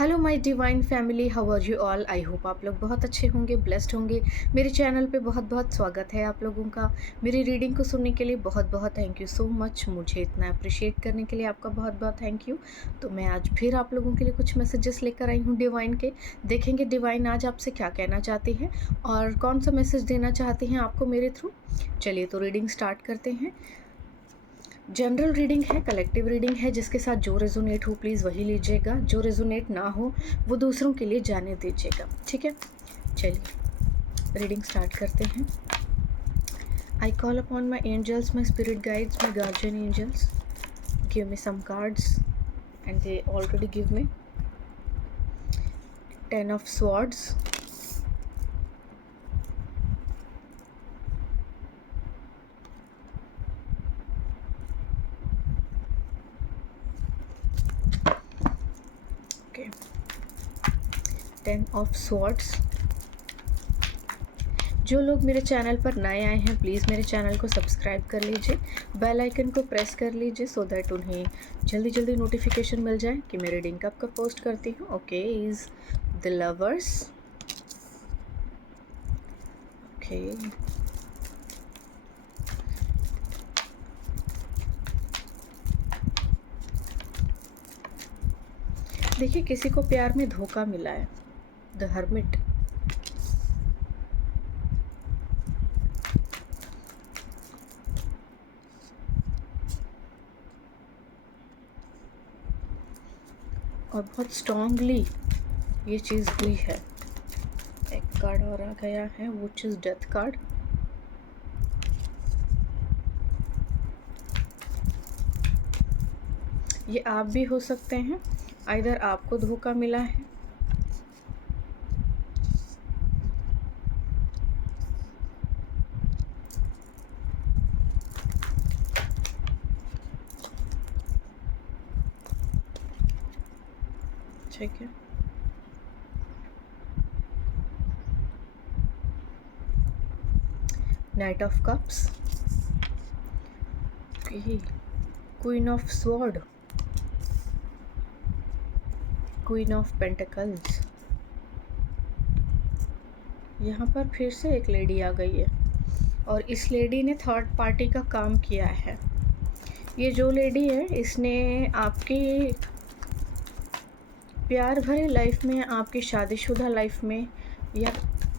Hello my divine family, how are you all. I hope आप लोग बहुत अच्छे होंगे, ब्लेस्ड होंगे। मेरे चैनल पे बहुत बहुत स्वागत है आप लोगों का। मेरी रीडिंग को सुनने के लिए बहुत बहुत थैंक यू सो मच। मुझे इतना अप्रिशिएट करने के लिए आपका बहुत बहुत थैंक यू। तो मैं आज फिर आप लोगों के लिए कुछ मैसेजेस लेकर आई हूँ डिवाइन के। देखेंगे डिवाइन आज आपसे क्या कहना चाहती है और कौन सा मैसेज देना चाहती हैं आपको मेरे थ्रू। चलिए तो रीडिंग स्टार्ट करते हैं। जनरल रीडिंग है, कलेक्टिव रीडिंग है, जिसके साथ जो रेजोनेट हो प्लीज़ वही लीजिएगा, जो रेजोनेट ना हो वो दूसरों के लिए जाने दीजिएगा, ठीक है। चलिए रीडिंग स्टार्ट करते हैं। I call upon my angels, my spirit guides, my guardian angels, give me some cards and they already give me 10 of swords, okay, 10 of swords। जो लोग मेरे चैनल पर नए आए हैं प्लीज़ मेरे चैनल को सब्सक्राइब कर लीजिए, बेल आइकन को प्रेस कर लीजिए सो दैट उन्हें जल्दी जल्दी नोटिफिकेशन मिल जाए कि मैं रीडिंग कब कब पोस्ट करती हूँ। Okay, is the lovers. Okay, देखिए किसी को प्यार में धोखा मिला है, द हर्मिट। और बहुत स्ट्रांगली ये चीज़ हुई है। एक कार्ड और आ गया है, वो चीज़ डेथ कार्ड। ये आप भी हो सकते हैं, आइदर आपको धोखा मिला है ठीक है। Night of cups, queen of sword, queen of pentacles. यहाँ पर फिर से एक लेडी आ गई है और इस लेडी ने थर्ड पार्टी का काम किया है। ये जो लेडी है इसने आपकी प्यार भरी लाइफ में, आपकी शादीशुदा लाइफ में, या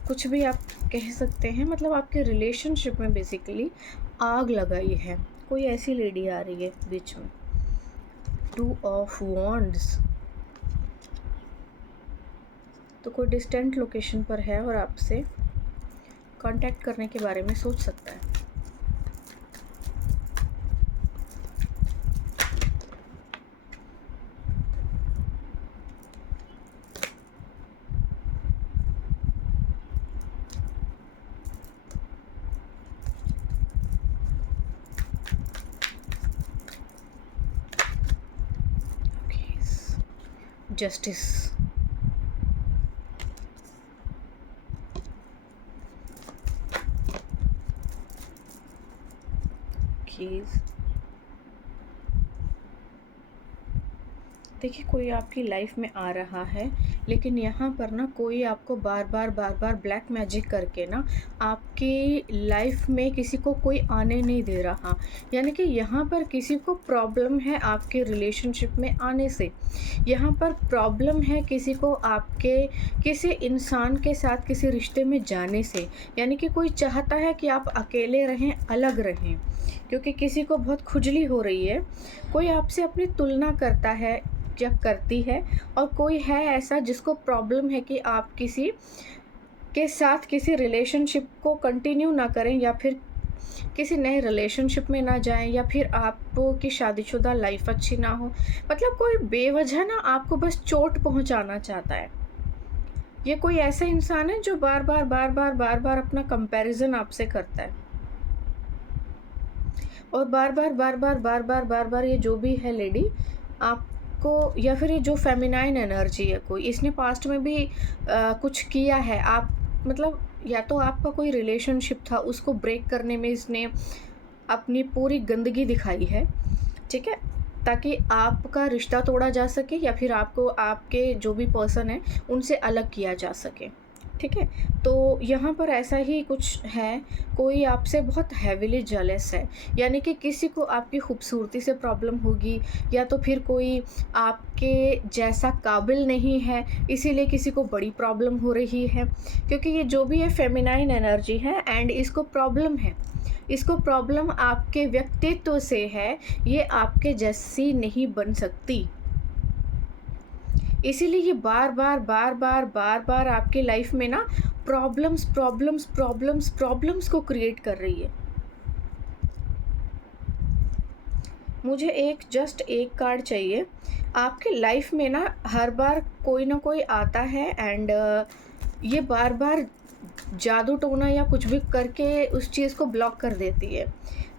कुछ भी आप कह सकते हैं, मतलब आपके रिलेशनशिप में बेसिकली आग लगाई है। कोई ऐसी लेडी आ रही है बीच में। 2 of wands, तो कोई डिस्टेंट लोकेशन पर है और आपसे कांटेक्ट करने के बारे में सोच सकता है। Justice, keys। देखिए कोई आपकी लाइफ में आ रहा है, लेकिन यहाँ पर ना कोई आपको बार बार ब्लैक मैजिक करके ना आपकी लाइफ में किसी को कोई आने नहीं दे रहा। यानी कि यहाँ पर किसी को प्रॉब्लम है आपके रिलेशनशिप में आने से। यहाँ पर प्रॉब्लम है किसी को आपके किसी इंसान के साथ किसी रिश्ते में जाने से। यानी कि कोई चाहता है कि आप अकेले रहें, अलग रहें, क्योंकि किसी को बहुत खुजली हो रही है। कोई आपसे अपनी तुलना करता है या करती है, और कोई है ऐसा जिसको प्रॉब्लम है कि आप किसी के साथ किसी रिलेशनशिप को कंटिन्यू ना करें, या फिर किसी नए रिलेशनशिप में ना जाएं, या फिर आपकी शादीशुदा लाइफ अच्छी ना हो। मतलब कोई बेवजह ना आपको बस चोट पहुंचाना चाहता है। ये कोई ऐसा इंसान है जो बार बार अपना कंपैरिजन आपसे करता है, और बार बार ये जो भी है लेडी आपको, या फिर ये जो फेमिनाइन एनर्जी है, कोई इसने पास्ट में भी कुछ किया है। आप मतलब या तो आपका कोई रिलेशनशिप था, उसको ब्रेक करने में इसने अपनी पूरी गंदगी दिखाई है, ठीक है। ताकि आपका रिश्ता तोड़ा जा सके या फिर आपको आपके जो भी पर्सन है उनसे अलग किया जा सके। ठीक है, तो यहाँ पर ऐसा ही कुछ है, कोई आपसे बहुत हैविली जेलस है, यानी कि किसी को आपकी खूबसूरती से प्रॉब्लम होगी, या तो फिर कोई आपके जैसा काबिल नहीं है, इसीलिए किसी को बड़ी प्रॉब्लम हो रही है। क्योंकि ये जो भी है फेमिनाइन एनर्जी है एंड इसको प्रॉब्लम है, इसको प्रॉब्लम आपके व्यक्तित्व से है, ये आपके जैसी नहीं बन सकती। इसीलिए ये बार बार बार बार बार बार आपकी लाइफ में ना प्रॉब्लम्स प्रॉब्लम्स प्रॉब्लम्स प्रॉब्लम्स को क्रिएट कर रही है। मुझे जस्ट एक कार्ड चाहिए। आपके लाइफ में ना हर बार कोई ना कोई आता है एंड ये बार बार जादू टोना या कुछ भी करके उस चीज़ को ब्लॉक कर देती है।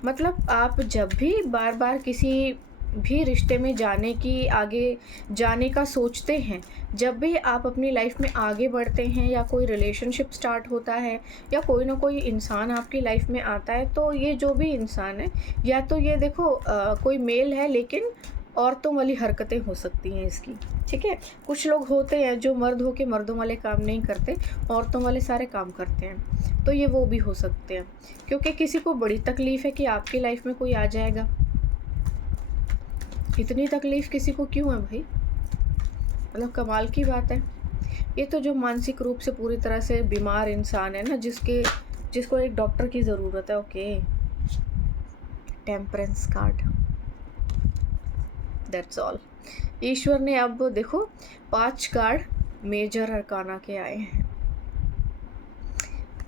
मतलब आप जब भी बार बार किसी भी रिश्ते में जाने की, आगे जाने का सोचते हैं, जब भी आप अपनी लाइफ में आगे बढ़ते हैं या कोई रिलेशनशिप स्टार्ट होता है या कोई ना कोई इंसान आपकी लाइफ में आता है, तो ये जो भी इंसान है, या तो ये देखो कोई मेल है लेकिन औरतों वाली हरकतें हो सकती हैं इसकी। ठीक है, कुछ लोग होते हैं जो मर्द हो के मर्दों वाले काम नहीं करते, औरतों वाले सारे काम करते हैं, तो ये वो भी हो सकते हैं। क्योंकि किसी को बड़ी तकलीफ़ है कि आपकी लाइफ में कोई आ जाएगा। इतनी तकलीफ़ किसी को क्यों है भाई? मतलब कमाल की बात है। ये तो जो मानसिक रूप से पूरी तरह से बीमार इंसान है ना, जिसको एक डॉक्टर की ज़रूरत है। Okay, temperance card, that's all. ईश्वर ने अब देखो 5 कार्ड मेजर अरकाना के आए हैं,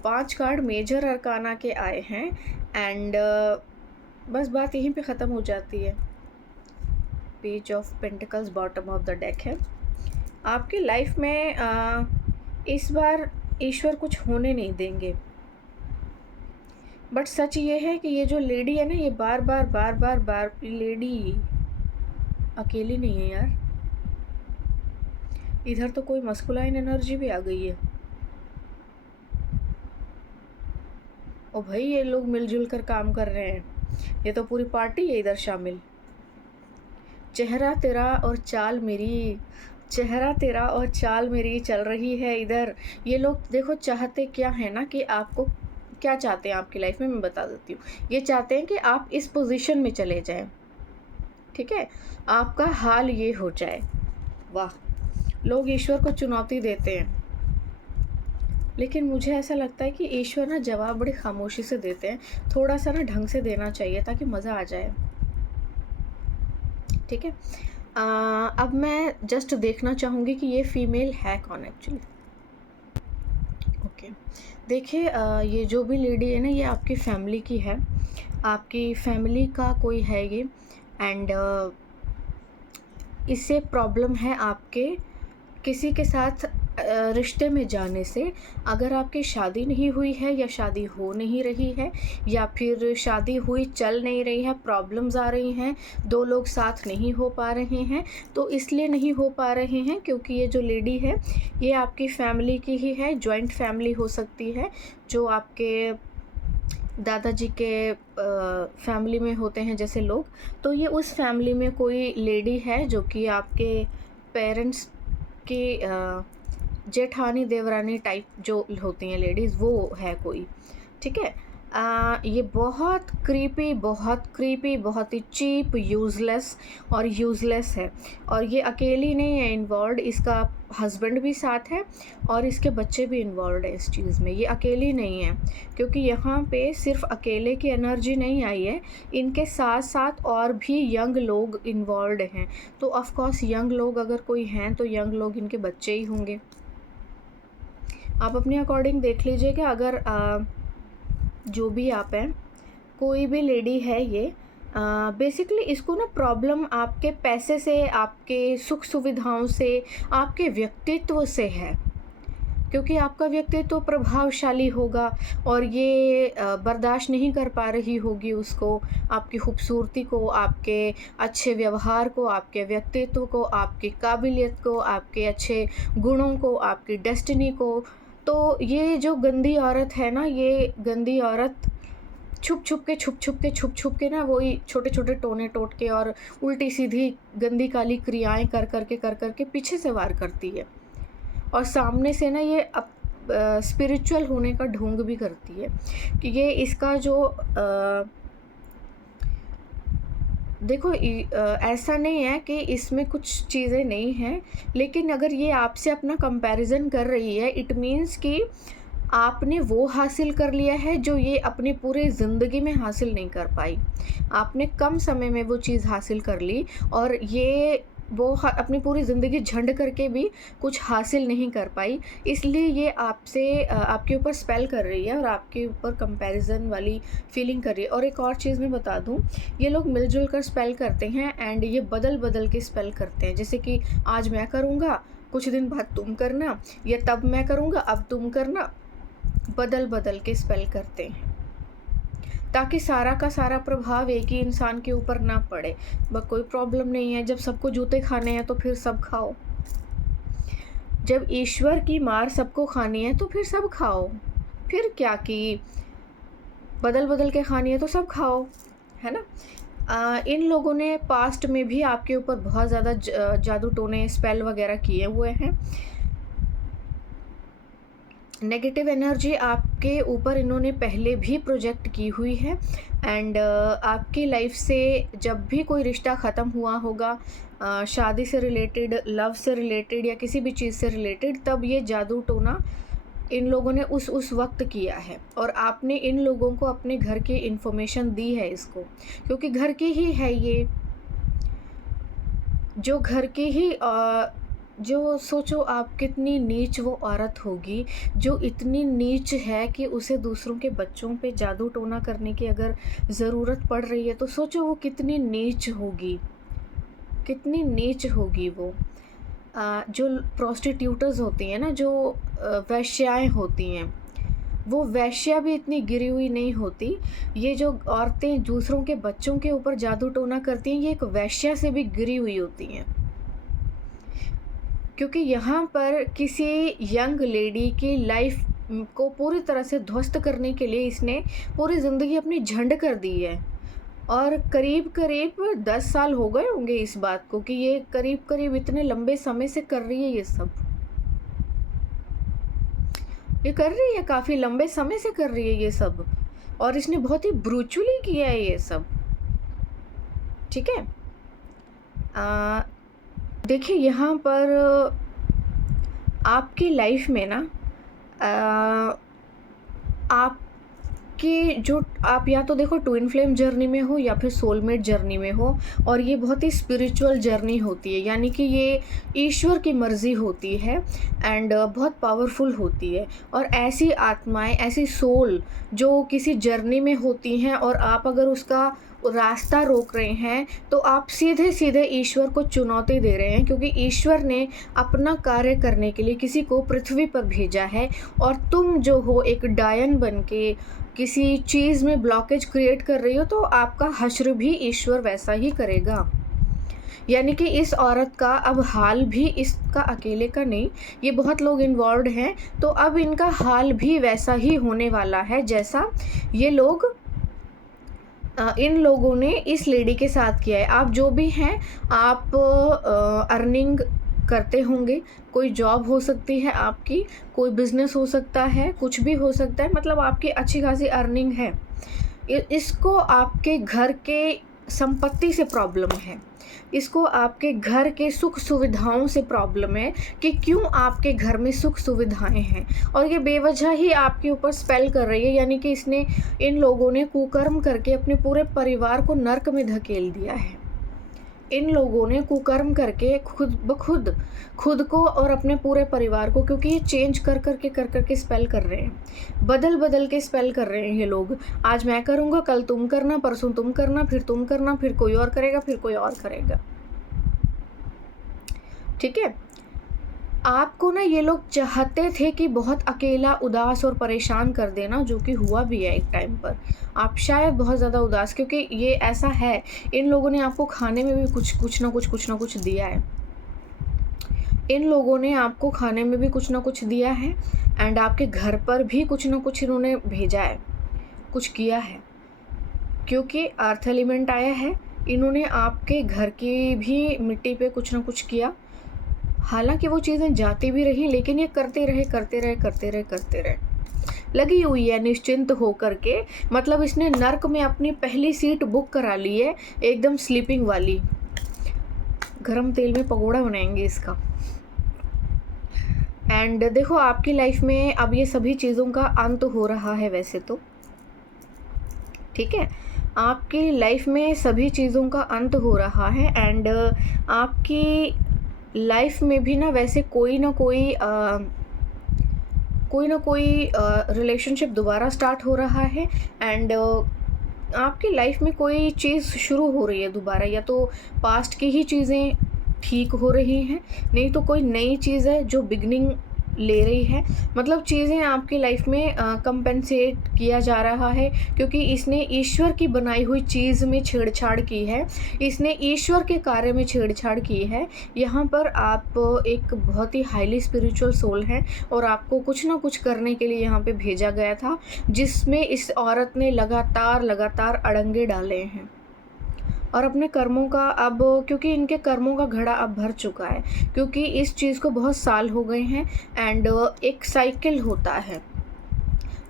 5 कार्ड मेजर अरकाना के आए हैं एंड बस बात यहीं पे ख़त्म हो जाती है। Page of pentacles bottom of the deck है। आपकी लाइफ में इस बार ईश्वर कुछ होने नहीं देंगे, बट सच ये है कि ये जो लेडी है ना, ये बार बार बार बार बार लेडी अकेली नहीं है यार। इधर तो कोई मस्कुलाइन एनर्जी भी आ गई है। ओ भाई, ये लोग मिलजुल कर काम कर रहे हैं, ये तो पूरी पार्टी है इधर शामिल। चेहरा तेरा और चाल मेरी, चेहरा तेरा और चाल मेरी चल रही है इधर। ये लोग देखो चाहते क्या है ना, कि आपको क्या चाहते हैं आपकी लाइफ में, मैं बता देती हूँ। ये चाहते हैं कि आप इस पोजीशन में चले जाएं। ठीक है, आपका हाल ये हो जाए। वाह, लोग ईश्वर को चुनौती देते हैं, लेकिन मुझे ऐसा लगता है कि ईश्वर ना जवाब बड़ी खामोशी से देते हैं। थोड़ा सा ना ढंग से देना चाहिए ताकि मज़ा आ जाए। ठीक है, अब मैं जस्ट देखना चाहूँगी कि ये फीमेल है कौन एक्चुअली। ओके, देखिए ये जो भी लेडी है ना, ये आपकी फैमिली की है, आपकी फैमिली का कोई है ये एंड इससे प्रॉब्लम है आपके किसी के साथ रिश्ते में जाने से। अगर आपकी शादी नहीं हुई है या शादी हो नहीं रही है या फिर शादी हुई चल नहीं रही है, प्रॉब्लम्स आ रही हैं, 2 लोग साथ नहीं हो पा रहे हैं, तो इसलिए नहीं हो पा रहे हैं क्योंकि ये जो लेडी है ये आपकी फैमिली की ही है। जॉइंट फैमिली हो सकती है, जो आपके दादाजी के फैमिली में होते हैं जैसे लोग, तो ये उस फैमिली में कोई लेडी है जो कि आपके पेरेंट्स की जेठानी देवरानी टाइप जो होती हैं लेडीज़, वो है कोई। ठीक है, ये बहुत क्रीपी, बहुत ही चीप, यूज़लेस और यूज़लेस है। और ये अकेली नहीं है इन्वॉल्व, इसका हस्बैंड भी साथ है और इसके बच्चे भी इन्वॉल्व है इस चीज़ में। ये अकेली नहीं है, क्योंकि यहाँ पे सिर्फ अकेले की एनर्जी नहीं आई है, इनके साथ साथ और भी यंग लोग इन्वॉल्व हैं। तो ऑफ कोर्स यंग लोग अगर कोई हैं तो यंग लोग इनके बच्चे ही होंगे। आप अपने अकॉर्डिंग देख लीजिएगा। अगर जो भी आप हैं, कोई भी लेडी है ये, बेसिकली इसको ना प्रॉब्लम आपके पैसे से, आपके सुख सुविधाओं से, आपके व्यक्तित्व से है, क्योंकि आपका व्यक्तित्व प्रभावशाली होगा और ये बर्दाश्त नहीं कर पा रही होगी उसको, आपकी खूबसूरती को, आपके अच्छे व्यवहार को, आपके व्यक्तित्व को, आपकी काबिलियत को, आपके अच्छे गुणों को, आपकी डेस्टिनी को। तो ये जो गंदी औरत है ना, ये गंदी औरत छुप छुप के ना वही छोटे छोटे टोने टोट के और उल्टी सीधी गंदी काली क्रियाएं कर कर के पीछे से वार करती है, और सामने से ना ये स्पिरिचुअल होने का ढोंग भी करती है कि ये इसका जो देखो ऐसा नहीं है कि इसमें कुछ चीज़ें नहीं हैं, लेकिन अगर ये आपसे अपना कंपैरिजन कर रही है, इट मीन्स कि आपने वो हासिल कर लिया है जो ये अपनी पूरी ज़िंदगी में हासिल नहीं कर पाई। आपने कम समय में वो चीज़ हासिल कर ली, और ये वो अपनी पूरी ज़िंदगी झंड करके भी कुछ हासिल नहीं कर पाई, इसलिए ये आपसे आपके ऊपर स्पेल कर रही है और आपके ऊपर कंपैरिजन वाली फीलिंग कर रही है। और एक और चीज़ मैं बता दूं, ये लोग मिलजुल कर स्पेल करते हैं एंड ये बदल बदल के स्पेल करते हैं, जैसे कि आज मैं करूँगा, कुछ दिन बाद तुम करना, या तब मैं करूँगा अब तुम करना, बदल बदल के स्पेल करते हैं ताकि सारा का सारा प्रभाव एक ही इंसान के ऊपर ना पड़े। बस कोई प्रॉब्लम नहीं है, जब सबको जूते खाने हैं तो फिर सब खाओ। जब ईश्वर की मार सबको खानी है तो फिर सब खाओ, फिर क्या कि बदल बदल के खानी है तो सब खाओ, है ना। इन लोगों ने पास्ट में भी आपके ऊपर बहुत ज़्यादा जादू टोने स्पेल वगैरह किए हुए हैं। नेगेटिव एनर्जी आपके ऊपर इन्होंने पहले भी प्रोजेक्ट की हुई है, एंड आपकी लाइफ से जब भी कोई रिश्ता ख़त्म हुआ होगा, शादी से रिलेटेड, लव से रिलेटेड या किसी भी चीज़ से रिलेटेड, तब ये जादू टोना इन लोगों ने उस वक्त किया है, और आपने इन लोगों को अपने घर की इन्फॉर्मेशन दी है इसको, क्योंकि घर की ही है ये, जो घर की ही जो सोचो आप कितनी नीच वो औरत होगी जो इतनी नीच है कि उसे दूसरों के बच्चों पे जादू टोना करने की अगर ज़रूरत पड़ रही है, तो सोचो वो कितनी नीच होगी, कितनी नीच होगी वो। जो प्रोस्टिट्यूटर्स होती हैं ना, जो वैश्याएं होती हैं, वो वैश्या भी इतनी गिरी हुई नहीं होती। ये जो औरतें दूसरों के बच्चों के ऊपर जादू टोना करती हैं, ये एक वैश्या से भी गिरी हुई होती हैं, क्योंकि यहाँ पर किसी यंग लेडी की लाइफ को पूरी तरह से ध्वस्त करने के लिए इसने पूरी ज़िंदगी अपनी झंड कर दी है। और करीब करीब 10 साल हो गए होंगे इस बात को, कि ये करीब करीब इतने लंबे समय से कर रही है ये सब, ये कर रही है, काफ़ी लंबे समय से कर रही है ये सब, और इसने बहुत ही ब्रूचुअली किया है ये सब, ठीक है। देखिए यहाँ पर आपकी लाइफ में ना आपकी जो आप या तो देखो ट्विन फ्लेम जर्नी में हो या फिर सोलमेट जर्नी में हो, और ये बहुत ही स्पिरिचुअल जर्नी होती है, यानी कि ये ईश्वर की मर्ज़ी होती है एंड बहुत पावरफुल होती है। और ऐसी आत्माएं, ऐसी सोल जो किसी जर्नी में होती हैं और आप अगर उसका रास्ता रोक रहे हैं, तो आप सीधे सीधे ईश्वर को चुनौती दे रहे हैं, क्योंकि ईश्वर ने अपना कार्य करने के लिए किसी को पृथ्वी पर भेजा है, और तुम जो हो एक डायन बन के किसी चीज़ में ब्लॉकेज क्रिएट कर रही हो, तो आपका हश्र भी ईश्वर वैसा ही करेगा। यानी कि इस औरत का अब हाल भी इसका अकेले का नहीं, ये बहुत लोग इन्वॉल्व हैं, तो अब इनका हाल भी वैसा ही होने वाला है जैसा ये लोग इन लोगों ने इस लेडी के साथ किया है। आप जो भी हैं, आप अर्निंग करते होंगे, कोई जॉब हो सकती है आपकी, कोई बिजनेस हो सकता है, कुछ भी हो सकता है, मतलब आपकी अच्छी खासी अर्निंग है। इसको आपके घर के संपत्ति से प्रॉब्लम है, इसको आपके घर के सुख सुविधाओं से प्रॉब्लम है कि क्यों आपके घर में सुख सुविधाएं हैं, और ये बेवजह ही आपके ऊपर स्पेल कर रही है। यानी कि इन लोगों ने कुकर्म करके अपने पूरे परिवार को नर्क में धकेल दिया है। इन लोगों ने कुकर्म करके खुद को और अपने पूरे परिवार को, क्योंकि ये चेंज कर करके स्पेल कर रहे हैं, बदल बदल के स्पेल कर रहे हैं ये लोग। आज मैं करूँगा, कल तुम करना, परसों तुम करना, फिर तुम करना, फिर कोई और करेगा, फिर कोई और करेगा, ठीक है। आपको ना ये लोग चाहते थे कि बहुत अकेला, उदास और परेशान कर देना, जो कि हुआ भी है एक टाइम पर। आप शायद बहुत ज़्यादा उदास, क्योंकि ये ऐसा है, इन लोगों ने आपको खाने में भी कुछ ना कुछ दिया है। इन लोगों ने आपको खाने में भी कुछ ना कुछ दिया है, एंड आपके घर पर भी कुछ ना कुछ इन्होंने भेजा है, कुछ किया है। क्योंकि अर्थ एलिमेंट आया है, इन्होंने आपके घर की भी मिट्टी पे कुछ ना कुछ किया। हालाँकि वो चीज़ें जाती भी रहीं, लेकिन ये करते रहे, करते रहे, करते रहे, करते रहे। लगी हुई है निश्चिंत होकर के, मतलब इसने नर्क में अपनी पहली सीट बुक करा ली है, एकदम स्लीपिंग वाली। गरम तेल में पकोड़ा बनाएँगे इसका। एंड देखो आपकी लाइफ में अब ये सभी चीज़ों का अंत हो रहा है वैसे तो, ठीक है? आपकी लाइफ में सभी चीज़ों का अंत हो रहा है एंड आपकी लाइफ में भी ना वैसे कोई ना कोई रिलेशनशिप दोबारा स्टार्ट हो रहा है एंड आपकी लाइफ में कोई चीज़ शुरू हो रही है दोबारा, या तो पास्ट की ही चीज़ें ठीक हो रही हैं, नहीं तो कोई नई चीज़ है जो बिगनिंग ले रही है। मतलब चीज़ें आपकी लाइफ में कंपेंसेट किया जा रहा है, क्योंकि इसने ईश्वर की बनाई हुई चीज़ में छेड़छाड़ की है, इसने ईश्वर के कार्य में छेड़छाड़ की है। यहाँ पर आप एक बहुत ही हाईली स्पिरिचुअल सोल हैं और आपको कुछ ना कुछ करने के लिए यहाँ पे भेजा गया था, जिसमें इस औरत ने लगातार अड़ंगे डाले हैं और अपने कर्मों का अब, क्योंकि इनके कर्मों का घड़ा अब भर चुका है, क्योंकि इस चीज़ को बहुत साल हो गए हैं एंड एक साइकिल होता है,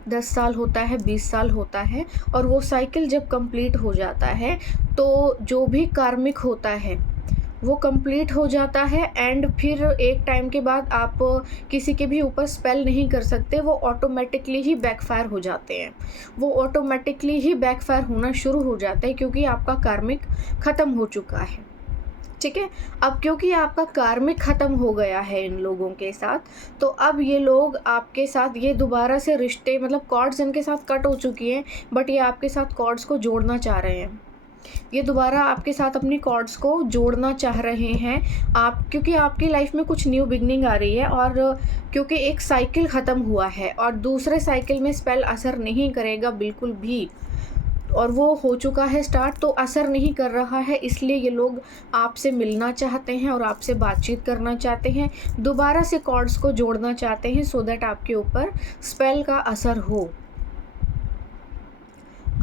10 साल होता है, 20 साल होता है, और वो साइकिल जब कंप्लीट हो जाता है तो जो भी कार्मिक होता है वो कंप्लीट हो जाता है एंड फिर एक टाइम के बाद आप किसी के भी ऊपर स्पेल नहीं कर सकते, वो ऑटोमेटिकली ही बैकफायर हो जाते हैं, वो ऑटोमेटिकली ही बैकफायर होना शुरू हो जाता है, क्योंकि आपका कार्मिक ख़त्म हो चुका है, ठीक है? अब क्योंकि आपका कार्मिक ख़त्म हो गया है इन लोगों के साथ, तो अब ये लोग आपके साथ ये दोबारा से रिश्ते, मतलब कॉर्ड्स इनके साथ कट हो चुकी हैं, बट ये आपके साथ कॉर्ड्स को जोड़ना चाह रहे हैं, ये दोबारा आपके साथ अपनी कॉर्ड्स को जोड़ना चाह रहे हैं आप, क्योंकि आपकी लाइफ में कुछ न्यू बिगनिंग आ रही है और क्योंकि एक साइकिल ख़त्म हुआ है और दूसरे साइकिल में स्पेल असर नहीं करेगा बिल्कुल भी, और वो हो चुका है स्टार्ट तो असर नहीं कर रहा है, इसलिए ये लोग आपसे मिलना चाहते हैं और आपसे बातचीत करना चाहते हैं, दोबारा से कॉर्ड्स को जोड़ना चाहते हैं सो दैट आपके ऊपर स्पेल का असर हो।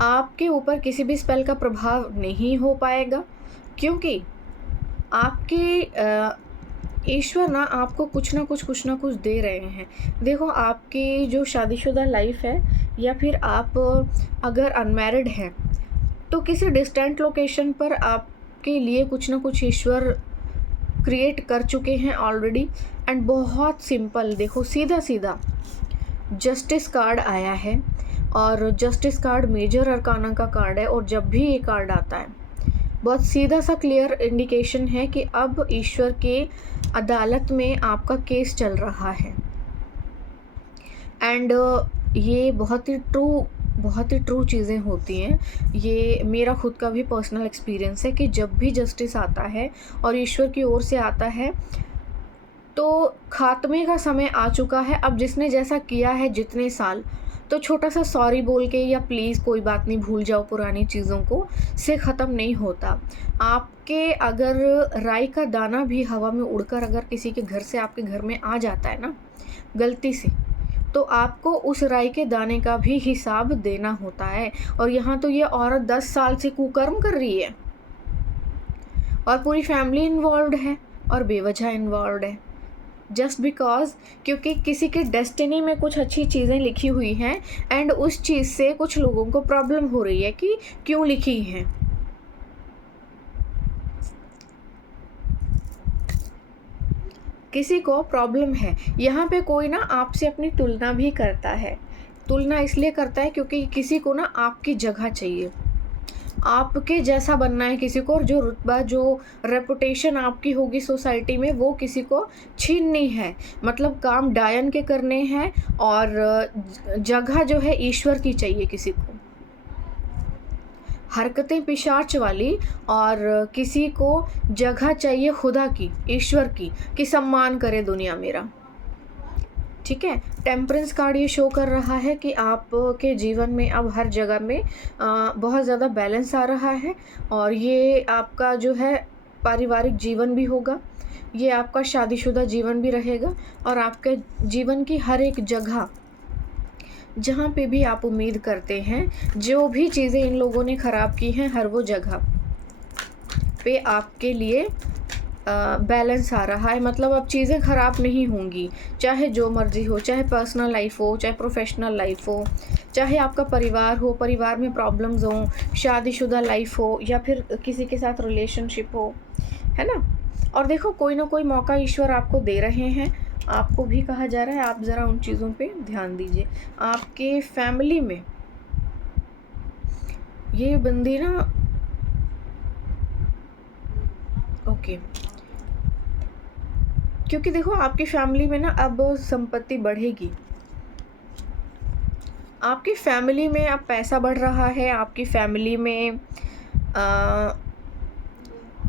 आपके ऊपर किसी भी स्पेल का प्रभाव नहीं हो पाएगा, क्योंकि आपके ईश्वर ना आपको कुछ ना कुछ दे रहे हैं। देखो आपकी जो शादीशुदा लाइफ है, या फिर आप अगर अनमैरिड हैं, तो किसी डिस्टेंट लोकेशन पर आपके लिए कुछ ना कुछ ईश्वर क्रिएट कर चुके हैं ऑलरेडी। एंड बहुत सिंपल, देखो सीधा जस्टिस कार्ड आया है, और जस्टिस कार्ड मेजर अरकाना का कार्ड है, और जब भी ये कार्ड आता है बहुत सीधा सा क्लियर इंडिकेशन है कि अब ईश्वर के अदालत में आपका केस चल रहा है। एंड ये बहुत ही ट्रू चीज़ें होती हैं। ये मेरा खुद का भी पर्सनल एक्सपीरियंस है कि जब भी जस्टिस आता है और ईश्वर की ओर से आता है, तो खात्मे का समय आ चुका है। अब जिसने जैसा किया है जितने साल, तो छोटा सा सॉरी बोल के या प्लीज़ कोई बात नहीं, भूल जाओ पुरानी चीज़ों को, से ख़त्म नहीं होता। आपके अगर राई का दाना भी हवा में उड़कर अगर किसी के घर से आपके घर में आ जाता है ना गलती से, तो आपको उस राई के दाने का भी हिसाब देना होता है। और यहाँ तो ये औरत 10 साल से कुकर्म कर रही है और पूरी फैमिली इन्वॉल्व है और बेवजह इन्वॉल्व है, जस्ट बिकॉज क्योंकि किसी के डेस्टिनी में कुछ अच्छी चीज़ें लिखी हुई हैं एंड उस चीज़ से कुछ लोगों को प्रॉब्लम हो रही है कि क्यों लिखी हैं। किसी को प्रॉब्लम है, यहाँ पे कोई ना आपसे अपनी तुलना भी करता है। तुलना इसलिए करता है क्योंकि किसी को ना आपकी जगह चाहिए, आपके जैसा बनना है किसी को, और जो रुतबा जो रेपुटेशन आपकी होगी सोसाइटी में वो किसी को छीननी है। मतलब काम डायन के करने हैं और जगह जो है ईश्वर की चाहिए किसी को, हरकतें पिशाच वाली, और किसी को जगह चाहिए खुदा की, ईश्वर की, कि सम्मान करे दुनिया मेरा, ठीक है। टेम्परेंस कार्ड ये शो कर रहा है कि आपके जीवन में अब हर जगह में बहुत ज़्यादा बैलेंस आ रहा है, और ये आपका जो है पारिवारिक जीवन भी होगा, ये आपका शादीशुदा जीवन भी रहेगा, और आपके जीवन की हर एक जगह जहाँ पे भी आप उम्मीद करते हैं, जो भी चीज़ें इन लोगों ने ख़राब की हैं, हर वो जगह पे आपके लिए बैलेंस आ रहा है। मतलब अब चीज़ें ख़राब नहीं होंगी, चाहे जो मर्ज़ी हो, चाहे पर्सनल लाइफ हो, चाहे प्रोफेशनल लाइफ हो, चाहे आपका परिवार हो, परिवार में प्रॉब्लम्स हों, शादीशुदा लाइफ हो, या फिर किसी के साथ रिलेशनशिप हो, है ना? और देखो, कोई ना कोई मौका ईश्वर आपको दे रहे हैं, आपको भी कहा जा रहा है, आप ज़रा उन चीज़ों पे ध्यान दीजिए। आपके फैमिली में ये बंदी ना, ओके, क्योंकि देखो आपकी फैमिली में ना अब संपत्ति बढ़ेगी। आपकी फैमिली में अब पैसा बढ़ रहा है, आपकी फैमिली में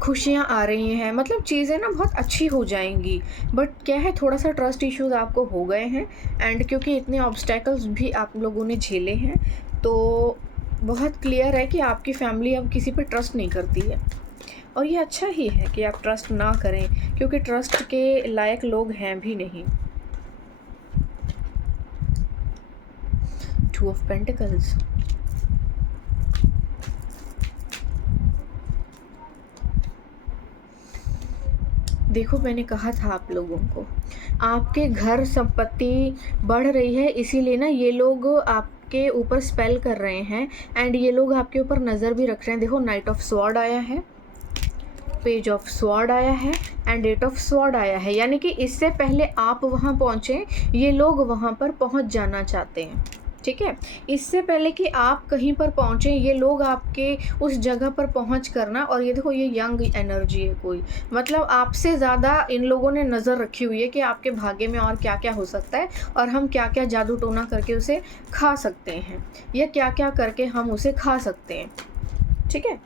खुशियाँ आ रही हैं, मतलब चीज़ें ना बहुत अच्छी हो जाएंगी। बट क्या है, थोड़ा सा ट्रस्ट इश्यूज आपको हो गए हैं, एंड क्योंकि इतने ऑब्स्टेकल्स भी आप लोगों ने झेले हैं, तो बहुत क्लियर है कि आपकी फैमिली अब किसी पे ट्रस्ट नहीं करती है। और ये अच्छा ही है कि आप ट्रस्ट ना करें, क्योंकि ट्रस्ट के लायक लोग हैं भी नहीं। टू ऑफ पेंटिकल्स, देखो मैंने कहा था आप लोगों को, आपके घर संपत्ति बढ़ रही है, इसीलिए ना ये लोग आपके ऊपर स्पेल कर रहे हैं, एंड ये लोग आपके ऊपर नज़र भी रख रहे हैं। देखो, नाइट ऑफ स्वॉर्ड आया है, पेज ऑफ स्वॉर्ड आया है, एंड एट ऑफ स्वॉर्ड आया है, यानी कि इससे पहले आप वहाँ पहुँचे, ये लोग वहाँ पर पहुँच जाना चाहते हैं। ठीक है, इससे पहले कि आप कहीं पर पहुँचे, ये लोग आपके उस जगह पर पहुँच करना। और ये देखो, ये यंग एनर्जी है कोई, मतलब आपसे ज़्यादा इन लोगों ने नज़र रखी हुई है कि आपके भाग्य में और क्या क्या हो सकता है, और हम क्या क्या जादू टोना करके उसे खा सकते हैं, या क्या क्या करके हम उसे खा सकते हैं। ठीक है,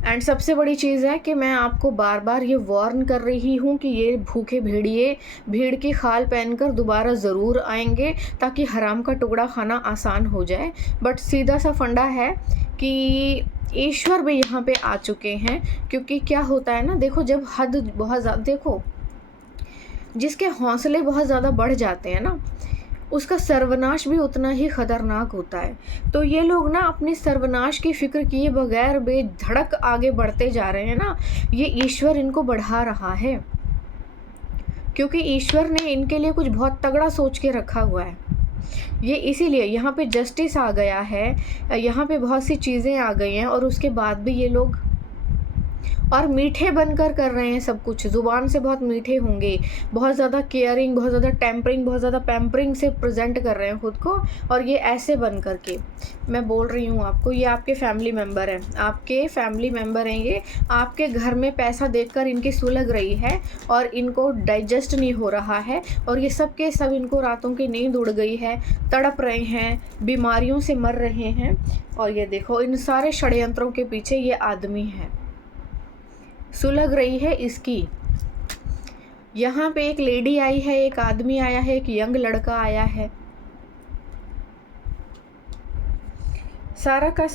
एंड सबसे बड़ी चीज़ है कि मैं आपको बार बार ये वार्न कर रही हूँ कि ये भूखे भेड़िए भीड़ की खाल पहनकर दोबारा ज़रूर आएंगे, ताकि हराम का टुकड़ा खाना आसान हो जाए। बट सीधा सा फंडा है कि ईश्वर भी यहाँ पे आ चुके हैं, क्योंकि क्या होता है ना, देखो जब हद बहुत ज़्यादा, देखो जिसके हौसले बहुत ज़्यादा बढ़ जाते हैं ना, उसका सर्वनाश भी उतना ही ख़तरनाक होता है। तो ये लोग ना अपने सर्वनाश की फ़िक्र किए बगैर बेधड़क आगे बढ़ते जा रहे हैं ना, ये ईश्वर इनको बढ़ा रहा है, क्योंकि ईश्वर ने इनके लिए कुछ बहुत तगड़ा सोच के रखा हुआ है। ये इसीलिए यहाँ पे जस्टिस आ गया है, यहाँ पे बहुत सी चीज़ें आ गई हैं, और उसके बाद भी ये लोग और मीठे बनकर कर रहे हैं सब कुछ, ज़ुबान से बहुत मीठे होंगे, बहुत ज़्यादा केयरिंग, बहुत ज़्यादा टेम्परिंग, बहुत ज़्यादा पैम्परिंग से प्रेजेंट कर रहे हैं खुद को। और ये ऐसे बन कर के, मैं बोल रही हूँ आपको, ये आपके फैमिली मेम्बर हैं, आपके फैमिली मेम्बर हैं, ये आपके घर में पैसा देखकर इनकी सुलग रही है, और इनको डाइजेस्ट नहीं हो रहा है, और ये सब के सब इनको रातों की नींद उड़ गई है, तड़प रहे हैं, बीमारियों से मर रहे हैं। और ये देखो, इन सारे षड्यंत्रों के पीछे ये आदमी है, सुलग रही है इसकी। यहाँ पे एक लेडी आई है, एक आदमी आया है, एक यंग लड़का आया है, सारा का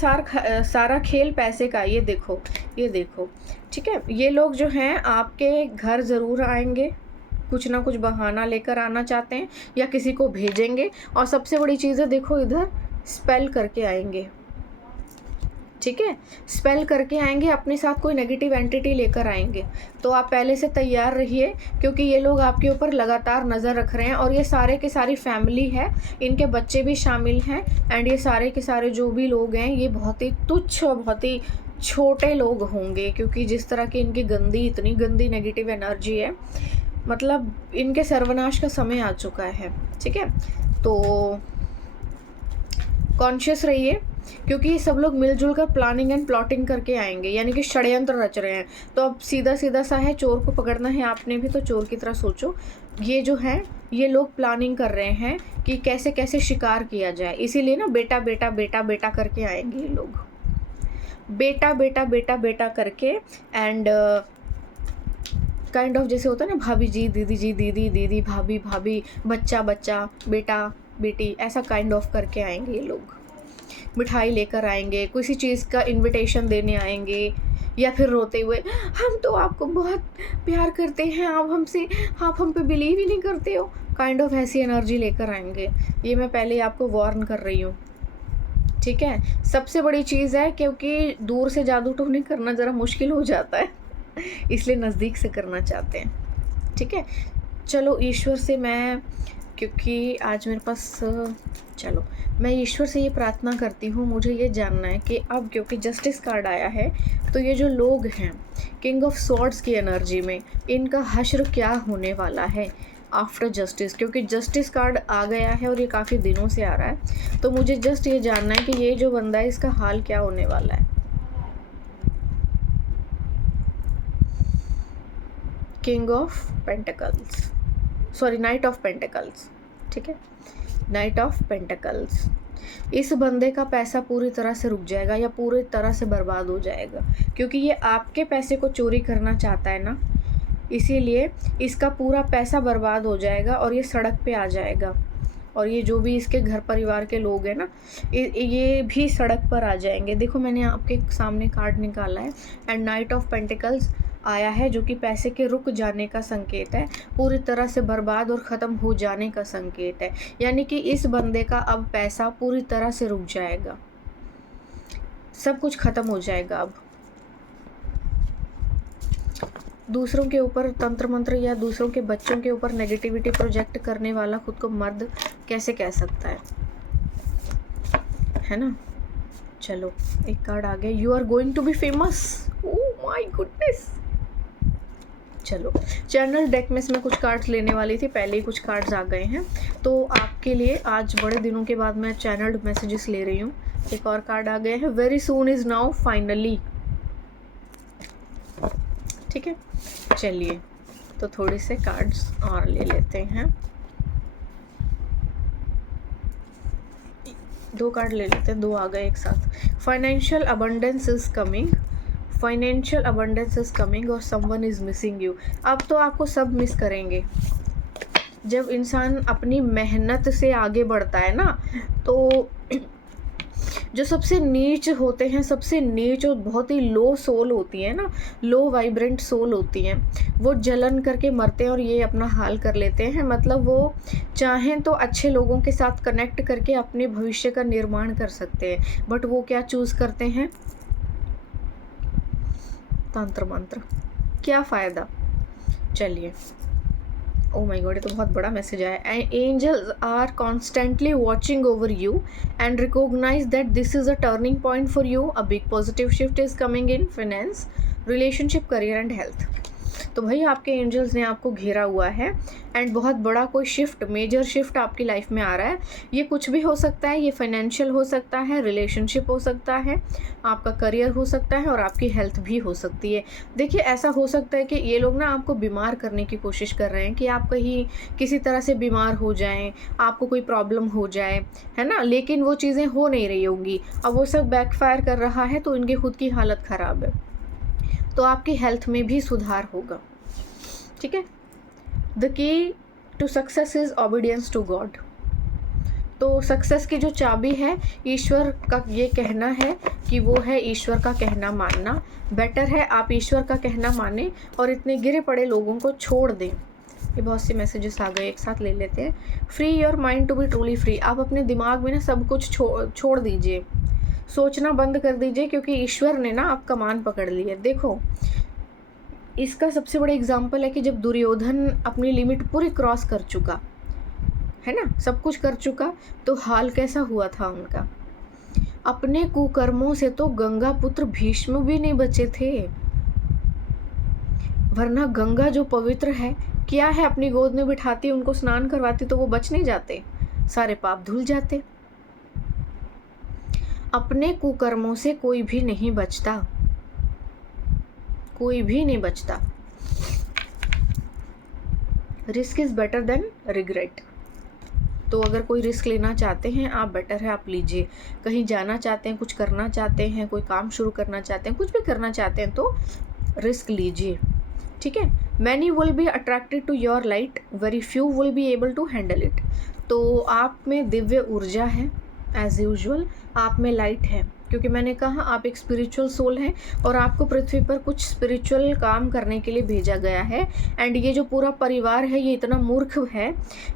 सारा खेल पैसे का। ये देखो, ये देखो, ठीक है, ये लोग जो हैं आपके घर ज़रूर आएंगे, कुछ ना कुछ बहाना लेकर आना चाहते हैं, या किसी को भेजेंगे। और सबसे बड़ी चीज़ है, देखो इधर स्पेल करके आएंगे। ठीक है, स्पेल करके आएंगे, अपने साथ कोई नेगेटिव एंटिटी लेकर आएंगे। तो आप पहले से तैयार रहिए, क्योंकि ये लोग आपके ऊपर लगातार नज़र रख रहे हैं, और ये सारे के सारी फैमिली है, इनके बच्चे भी शामिल हैं, एंड ये सारे के सारे जो भी लोग हैं, ये बहुत ही तुच्छ और बहुत ही छोटे लोग होंगे, क्योंकि जिस तरह की इनकी गंदी, इतनी गंदी नेगेटिव एनर्जी है, मतलब इनके सर्वनाश का समय आ चुका है। ठीक है, तो कॉन्शियस रहिए, क्योंकि ये सब लोग मिलजुल कर प्लानिंग एंड प्लॉटिंग करके आएंगे, यानी कि षड्यंत्र रच रहे हैं। तो अब सीधा सीधा सा है, चोर को पकड़ना है आपने भी, तो चोर की तरह सोचो। ये जो है, ये लोग प्लानिंग कर रहे हैं कि कैसे कैसे शिकार किया जाए, इसीलिए ना बेटा बेटा बेटा बेटा करके आएंगे ये लोग, बेटा बेटा बेटा बेटा करके। एंड काइंड ऑफ जैसे होता है ना, भाभी जी दीदी जी, दीदी दीदी, भाभी भाभी, बच्चा बच्चा, बेटा बेटी, ऐसा काइंड ऑफ करके आएंगे ये लोग। मिठाई लेकर आएंगे, किसी चीज़ का इनविटेशन देने आएंगे, या फिर रोते हुए, हम तो आपको बहुत प्यार करते हैं, आप हम पे बिलीव ही नहीं करते हो, काइंड ऑफ ऐसी एनर्जी लेकर आएंगे। ये मैं पहले ही आपको वार्न कर रही हूँ, ठीक है। सबसे बड़ी चीज़ है, क्योंकि दूर से जादू टोने करना ज़रा मुश्किल हो जाता है इसलिए नज़दीक से करना चाहते हैं, ठीक है। चलो ईश्वर से मैं, क्योंकि आज मेरे पास, चलो मैं ईश्वर से ये प्रार्थना करती हूँ, मुझे ये जानना है कि अब क्योंकि जस्टिस कार्ड आया है, तो ये जो लोग हैं किंग ऑफ स्वॉर्ड्स की एनर्जी में, इनका हश्र क्या होने वाला है आफ्टर जस्टिस, क्योंकि जस्टिस कार्ड आ गया है और ये काफ़ी दिनों से आ रहा है, तो मुझे जस्ट ये जानना है कि ये जो बंदा है इसका हाल क्या होने वाला है। King of pentacles, sorry night of pentacles, ठीक है, नाइट ऑफ पेंटिकल्स। इस बंदे का पैसा पूरी तरह से रुक जाएगा या पूरी तरह से बर्बाद हो जाएगा, क्योंकि ये आपके पैसे को चोरी करना चाहता है ना, इसीलिए इसका पूरा पैसा बर्बाद हो जाएगा और ये सड़क पे आ जाएगा। और ये जो भी इसके घर परिवार के लोग हैं ना, ये भी सड़क पर आ जाएंगे। देखो मैंने आपके सामने कार्ड निकाला है एंड नाइट ऑफ पेंटिकल्स आया है, जो कि पैसे के रुक जाने का संकेत है, पूरी तरह से बर्बाद और ख़त्म हो जाने का संकेत है। यानी कि इस बंदे का अब पैसा पूरी तरह से रुक जाएगा, सब कुछ ख़त्म हो जाएगा। अब दूसरों के ऊपर तंत्र मंत्र या दूसरों के बच्चों के ऊपर नेगेटिविटी प्रोजेक्ट करने वाला खुद को मर्द कैसे कह सकता है ना। चलो एक कार्ड आ गया, you are going to be famous, oh my goodness. चलो चैनल डेक में से मैं कुछ कार्ड्स लेने वाली थी, पहले ही कुछ कार्ड्स आ गए हैं, तो आपके लिए आज बड़े दिनों के बाद मैं चैनल्ड मैसेजेस ले रही हूँ। एक और कार्ड आ गए हैं, very soon is now finally, ठीक है। चलिए तो थोड़े से कार्ड्स और ले लेते हैं, 2 कार्ड ले लेते हैं, 2 आ गए एक साथ। Financial abundance is coming, financial abundance is coming और समवन इज मिसिंग यू। अब तो आपको सब मिस करेंगे। जब इंसान अपनी मेहनत से आगे बढ़ता है ना, तो जो सबसे नीच होते हैं, सबसे नीच और बहुत ही लो सोल होती है ना, लो वाइब्रेंट सोल होती हैं, वो जलन करके मरते हैं और ये अपना हाल कर लेते हैं। मतलब वो चाहें तो अच्छे लोगों के साथ कनेक्ट करके अपने भविष्य का निर्माण कर सकते हैं, बट वो क्या चूज़ करते हैं, तंत्र मंत्र, क्या फ़ायदा। चलिए, ओह माय गॉड, ये तो बहुत बड़ा मैसेज आया। Angels are constantly watching over you and recognise that this is a turning point for you, a big positive shift is coming in finance, relationship, career and health. तो भाई आपके angels ने आपको घेरा हुआ है एंड बहुत बड़ा कोई शिफ्ट, मेजर शिफ्ट आपकी लाइफ में आ रहा है। ये कुछ भी हो सकता है, ये फाइनेंशियल हो सकता है, रिलेशनशिप हो सकता है, आपका करियर हो सकता है और आपकी हेल्थ भी हो सकती है। देखिए ऐसा हो सकता है कि ये लोग ना आपको बीमार करने की कोशिश कर रहे हैं, कि आप कहीं किसी तरह से बीमार हो जाएं, आपको कोई प्रॉब्लम हो जाए, है ना, लेकिन वो चीज़ें हो नहीं रही होंगी। अब वो सब बैकफायर कर रहा है तो इनकी खुद की हालत ख़राब है, तो आपकी हेल्थ में भी सुधार होगा, ठीक है। The key to success is obedience to God. तो सक्सेस की जो चाबी है, ईश्वर का ये कहना है कि वो है ईश्वर का कहना मानना। बेटर है आप ईश्वर का कहना माने और इतने गिरे पड़े लोगों को छोड़ दें। ये बहुत से मैसेजेस आ गए, एक साथ ले लेते हैं। Free your mind to be truly free. आप अपने दिमाग में ना सब कुछ छोड़ दीजिए, सोचना बंद कर दीजिए, क्योंकि ईश्वर ने ना आप कमान पकड़ ली है। देखो इसका सबसे बड़ा एग्जाम्पल है कि जब दुर्योधन अपनी लिमिट पूरी क्रॉस कर चुका है ना, सब कुछ कर चुका, तो हाल कैसा हुआ था उनका। अपने कुकर्मों से तो गंगा पुत्र भीष्म भी नहीं बचे थे, वरना गंगा जो पवित्र है, क्या है, अपनी गोद में बिठाती, उनको स्नान करवाती तो वो बच नहीं जाते, सारे पाप धुल जाते। अपने कुकर्मों से कोई भी नहीं बचता, कोई भी नहीं बचता। Risk is better than regret. तो अगर कोई रिस्क लेना चाहते हैं आप, बेटर है आप लीजिए। कहीं जाना चाहते हैं, कुछ करना चाहते हैं, कोई काम शुरू करना चाहते हैं, कुछ भी करना चाहते हैं, तो रिस्क लीजिए, ठीक है। Many will be attracted to your light, very few will be able to handle it. तो आप में दिव्य ऊर्जा है, एज यूजुअल आप में लाइट है, क्योंकि मैंने कहा आप एक स्पिरिचुअल सोल हैं और आपको पृथ्वी पर कुछ स्पिरिचुअल काम करने के लिए भेजा गया है। एंड ये जो पूरा परिवार है ये इतना मूर्ख है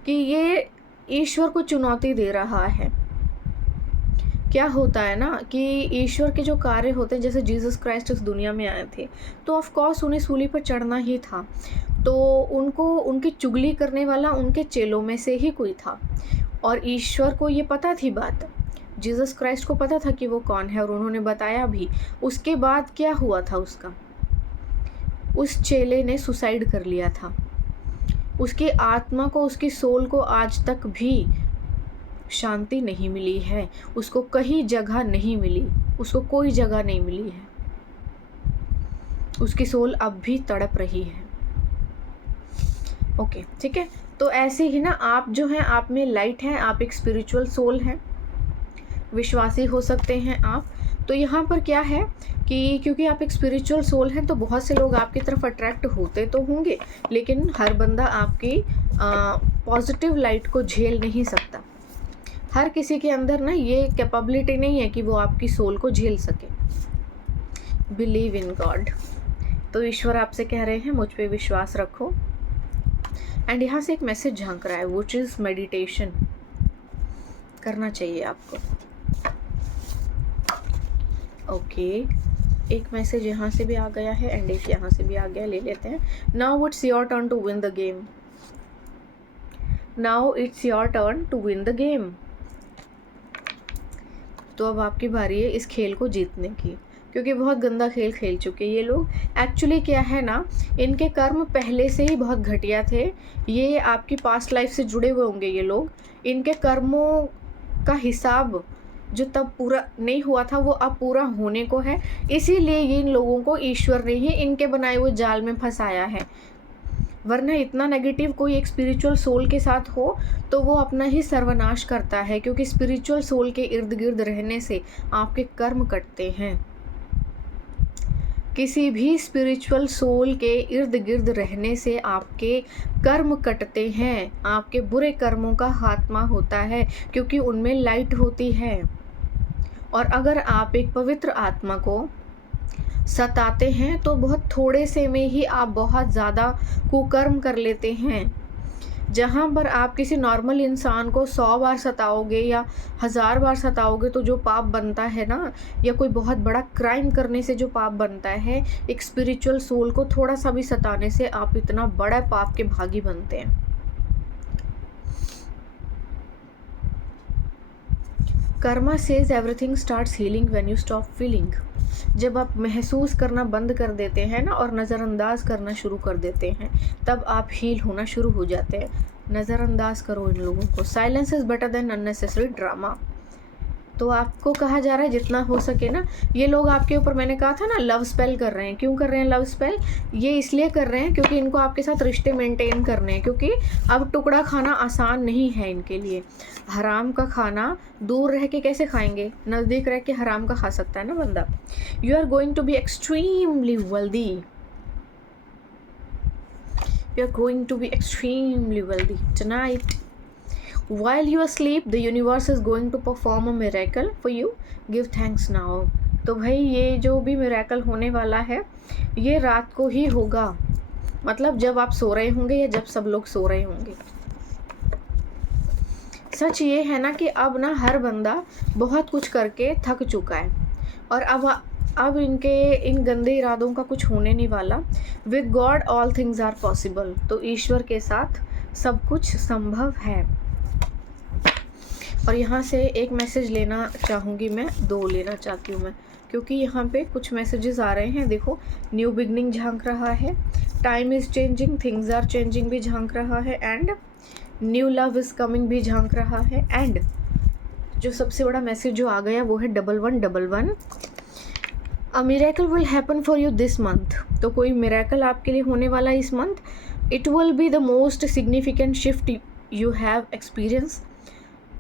कि ये ईश्वर को चुनौती दे रहा है। क्या होता है ना कि ईश्वर के जो कार्य होते हैं, जैसे जीसस क्राइस्ट इस दुनिया में आए थे तो ऑफ कोर्स उन्हें सूली पर चढ़ना ही था, तो उनको उनकी चुगली करने वाला उनके चेलों में से ही कोई था। और ईश्वर को ये पता थी बात, जीसस क्राइस्ट को पता था कि वो कौन है और उन्होंने बताया भी। उसके बाद क्या हुआ था, उस चेले ने सुसाइड कर लिया था। उसकी आत्मा को, उसकी सोल को आज तक भी शांति नहीं मिली है, उसको कहीं जगह नहीं मिली, उसको कोई जगह नहीं मिली है। उसकी सोल अब भी तड़प रही है। ओके, ठीक है। तो ऐसे ही ना आप जो हैं, आप में लाइट है, आप एक स्पिरिचुअल सोल हैं, विश्वासी हो सकते हैं आप। तो यहाँ पर क्या है कि क्योंकि आप एक स्पिरिचुअल सोल हैं तो बहुत से लोग आपकी तरफ अट्रैक्ट होते तो होंगे, लेकिन हर बंदा आपकी पॉजिटिव लाइट को झेल नहीं सकता। हर किसी के अंदर ना ये कैपेबिलिटी नहीं है कि वो आपकी सोल को झेल सके। Believe in God. तो ईश्वर आपसे कह रहे हैं मुझ पे विश्वास रखो। एंड यहाँ से एक मैसेज झांक रहा है, विच इज़ मेडिटेशन करना चाहिए आपको। ओके, एक मैसेज यहाँ से भी आ गया है एंड एक यहाँ से भी आ गया, ले लेते हैं। Now it's your turn to win the game. Now it's your turn to win the game. तो अब आपकी बारी है इस खेल को जीतने की, क्योंकि बहुत गंदा खेल खेल चुके ये लोग। एक्चुअली क्या है ना, इनके कर्म पहले से ही बहुत घटिया थे। ये आपकी पास्ट लाइफ से जुड़े हुए होंगे ये लोग। इनके कर्मों का हिसाब जो तब पूरा नहीं हुआ था वो अब पूरा होने को है, इसीलिए ये इन लोगों को ईश्वर ने ही इनके बनाए हुए जाल में फंसाया है। वरना इतना नेगेटिव कोई एक स्पिरिचुअल सोल के साथ हो तो वो अपना ही सर्वनाश करता है, क्योंकि स्पिरिचुअल सोल के इर्द गिर्द रहने से आपके कर्म कटते हैं। किसी भी स्पिरिचुअल सोल के इर्द गिर्द रहने से आपके कर्म कटते हैं, आपके बुरे कर्मों का खात्मा होता है, क्योंकि उनमें लाइट होती है। और अगर आप एक पवित्र आत्मा को सताते हैं तो बहुत थोड़े से में ही आप बहुत ज़्यादा कुकर्म कर लेते हैं। जहाँ पर आप किसी नॉर्मल इंसान को 100 बार सताओगे या 1000 बार सताओगे तो जो पाप बनता है ना, या कोई बहुत बड़ा क्राइम करने से जो पाप बनता है, एक स्पिरिचुअल सोल को थोड़ा सा भी सताने से आप इतना बड़ा पाप के भागी बनते हैं। Karma says everything starts healing when you stop feeling. जब आप महसूस करना बंद कर देते हैं ना और नज़रअंदाज करना शुरू कर देते हैं, तब आप हील होना शुरू हो जाते हैं। नज़रअंदाज करो इन लोगों को। Silence is better than unnecessary drama. तो आपको कहा जा रहा है जितना हो सके ना, ये लोग आपके ऊपर, मैंने कहा था ना, लव स्पेल कर रहे हैं। क्यों कर रहे हैं लव स्पेल? ये इसलिए कर रहे हैं क्योंकि इनको आपके साथ रिश्ते मेंटेन करने हैं, क्योंकि अब टुकड़ा खाना आसान नहीं है इनके लिए। हराम का खाना दूर रह के कैसे खाएंगे, नज़दीक रह के हराम का खा सकता है ना बंदा। You are going to be extremely wealthy. You are going to be extremely wealthy tonight. While you are asleep, the universe is going to perform a miracle for you. Give thanks now. तो भाई ये जो भी miracle होने वाला है ये रात को ही होगा, मतलब जब आप सो रहे होंगे या जब सब लोग सो रहे होंगे। सच ये है ना कि अब ना हर बंदा बहुत कुछ करके थक चुका है और अब इनके इन गंदे इरादों का कुछ होने नहीं वाला। With God all things are possible. तो ईश्वर के साथ सब कुछ संभव है। और यहाँ से एक मैसेज लेना चाहूँगी मैं, 2 लेना चाहती हूँ मैं, क्योंकि यहाँ पे कुछ मैसेजेस आ रहे हैं। देखो, न्यू बिगनिंग झांक रहा है, time is changing, things are changing भी झांक रहा है, and new love is coming भी झांक रहा है। एंड जो सबसे बड़ा मैसेज जो आ गया वो है 1111। A miracle will happen for you this month. तो कोई मिरेकल आपके लिए होने वाला है इस month. It will be the most significant shift you have experience.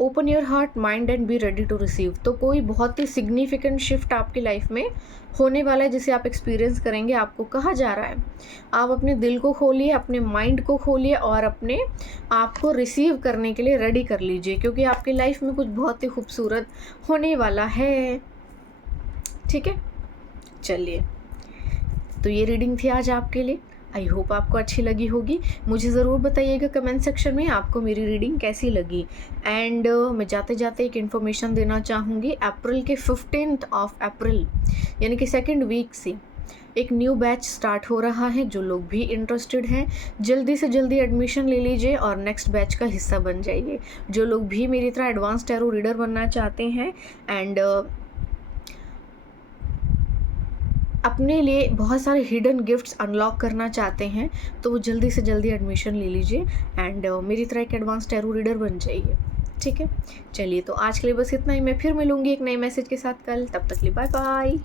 Open your heart mind and be ready to receive. तो कोई बहुत ही सिग्निफिकेंट शिफ्ट आपकी लाइफ में होने वाला है जिसे आप एक्सपीरियंस करेंगे। आपको कहा जा रहा है आप अपने दिल को खोलिए, अपने माइंड को खोलिए और अपने आप को रिसीव करने के लिए रेडी कर लीजिए, क्योंकि आपकी लाइफ में कुछ बहुत ही खूबसूरत होने वाला है। ठीक है, चलिए, तो ये रीडिंग थी आज आपके लिए। आई होप आपको अच्छी लगी होगी। मुझे ज़रूर बताइएगा कमेंट सेक्शन में आपको मेरी रीडिंग कैसी लगी। एंड मैं जाते जाते एक इन्फॉर्मेशन देना चाहूँगी। अप्रैल के 15 ऑफ अप्रैल यानी कि सेकेंड वीक से एक न्यू बैच स्टार्ट हो रहा है। जो लोग भी इंटरेस्टेड हैं जल्दी से जल्दी एडमिशन ले लीजिए और नेक्स्ट बैच का हिस्सा बन जाइए। जो लोग भी मेरी तरह एडवांस टैरो रीडर बनना चाहते हैं एंड अपने लिए बहुत सारे हिडन गिफ्ट्स अनलॉक करना चाहते हैं तो वो जल्दी से जल्दी एडमिशन ले लीजिए एंड मेरी तरह एक एडवांस टैरो रीडर बन जाइए। ठीक है, चलिए, तो आज के लिए बस इतना ही। मैं फिर मिलूंगी एक नए मैसेज के साथ कल। तब तक के लिए बाय बाय।